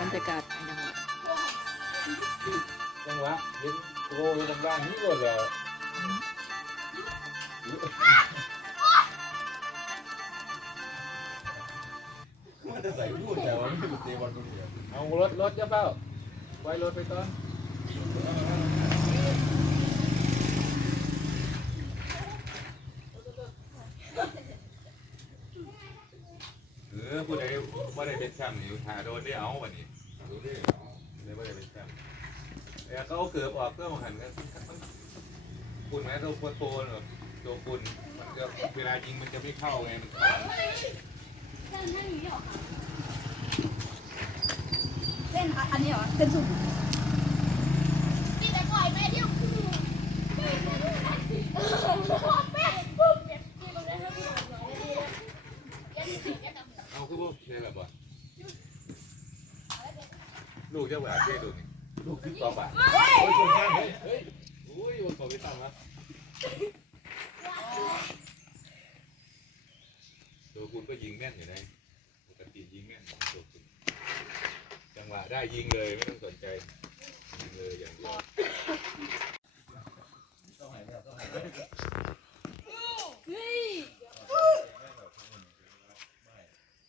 บรรยากาศภายในวัดจังหวะเห็นโอ้ยบ้านๆนี่ก็แล้วมันจะใส่พูดแต่ว่าไม่เป็นเตะบอลคนเดียวเอารถรถจะเปล่าไว้รถไปก่อน ออผู้ใดว่าได้เป็นแชมป์นี่หาโดนได้เอาวันนี้ดูดิได้ว่าได้เป็นแชมป์แต่เขาเอาเกือบออกเพื่อมาหันกันคุณไหมตัวโปนแบบตัวคุณมันจะเวลายิงมันจะไม่เข้าไงมันเส้นอันนี้เหรอเส้นสุดนี่แต่ก่อยแม่เดียวคือแม่แม่แม่ปุ๊บเนี่ยที่ตรงนี้ให้พี่หน่อยหน่อยดีเลยยันสิยันตะ เอา คือพวกเชแบบว่าลูกจะแหวนเช่ดูนี่ลูกที่สองบาทโอ้ยคนข้างเฮ้ยเฮ้ยอุ้ยวันก่อไปตั้งนะตัวคุณก็ยิงแม่นอยู่นะปกติยิงแม่นของตัวคุณจังหวะได้ยิงเลยไม่ต้องสนใจยิงเลยอย่างเดียว เฮ้ย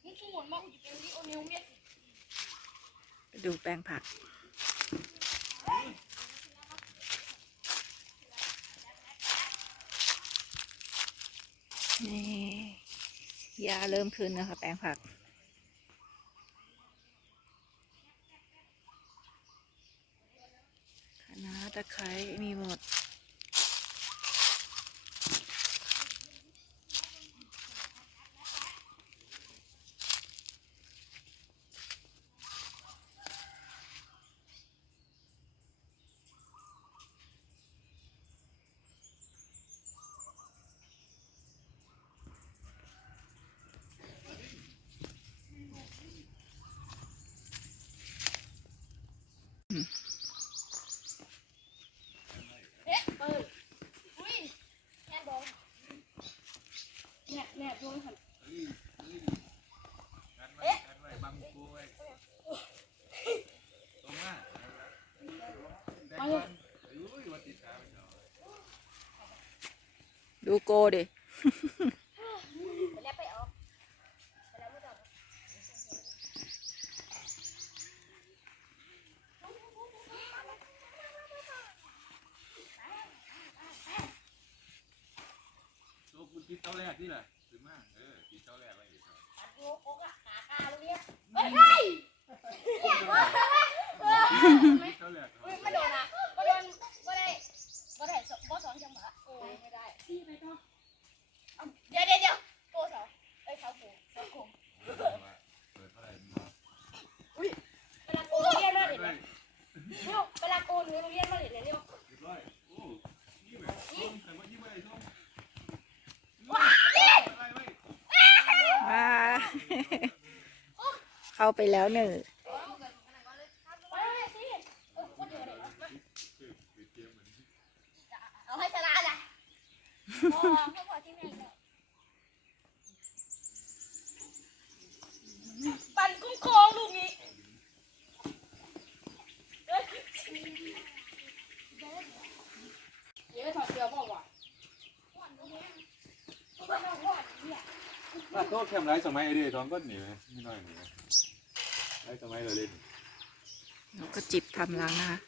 มึงสมุนมากกูจะเป็นลิโอเนลเมีย ไป ดูแปลงผัก นี่ยาเริ่มขึ้นนะคะแปลงผักคะน้าตะไคร้มีหมด เอ๊ะเปิดอุ้ยแม่โดนแม่แม่โดนค่ะ บังกูไว้ตรงหน้า มาเลย อุ้ยวันติดตามเนาะ ดูโกดิไปแล้วไปเอาไปแล้วไม่ต้องตัวคุณติดเต้าแรกนี่แหละถือมากเออติดเต้าแรกไว้อยู่อัดโยกโอ๊กอะขาคาตรงเนี้ยเฮ้ยเฮ้ยเออติดเต้าแรก วเรียบร้อยโอ้ยี่แหวนส้มแต่ว่ายี่แหวนส้มว้าเล่นอะไรไว้ว้าเข้าไปแล้วหนึ่งไปเลยสิเออพูดเดี๋ยวเดี๋ยวเอาให้ชนะนะอ๋อเขาบอกที่แม่อีกแล้วปั่นกุ้งโค้งลูกนี้เอ้ย เดี๋ยวถอดเสื้อบอกว่าป้าโต๊ะแคมไรสมัยไอเดียตอนก็หนีไหมไม่น้อยหนีไหมไรสมัยเราเล่นแล้วก็จิบทำล้างนะคะ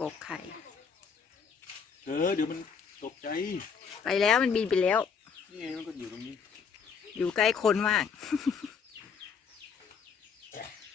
กกไข่ เออเดี๋ยวมันตกใจ ไปแล้วมันบินไปแล้ว นี่ไงมันก็อยู่ตรงนี้ อยู่ใกล้คนมาก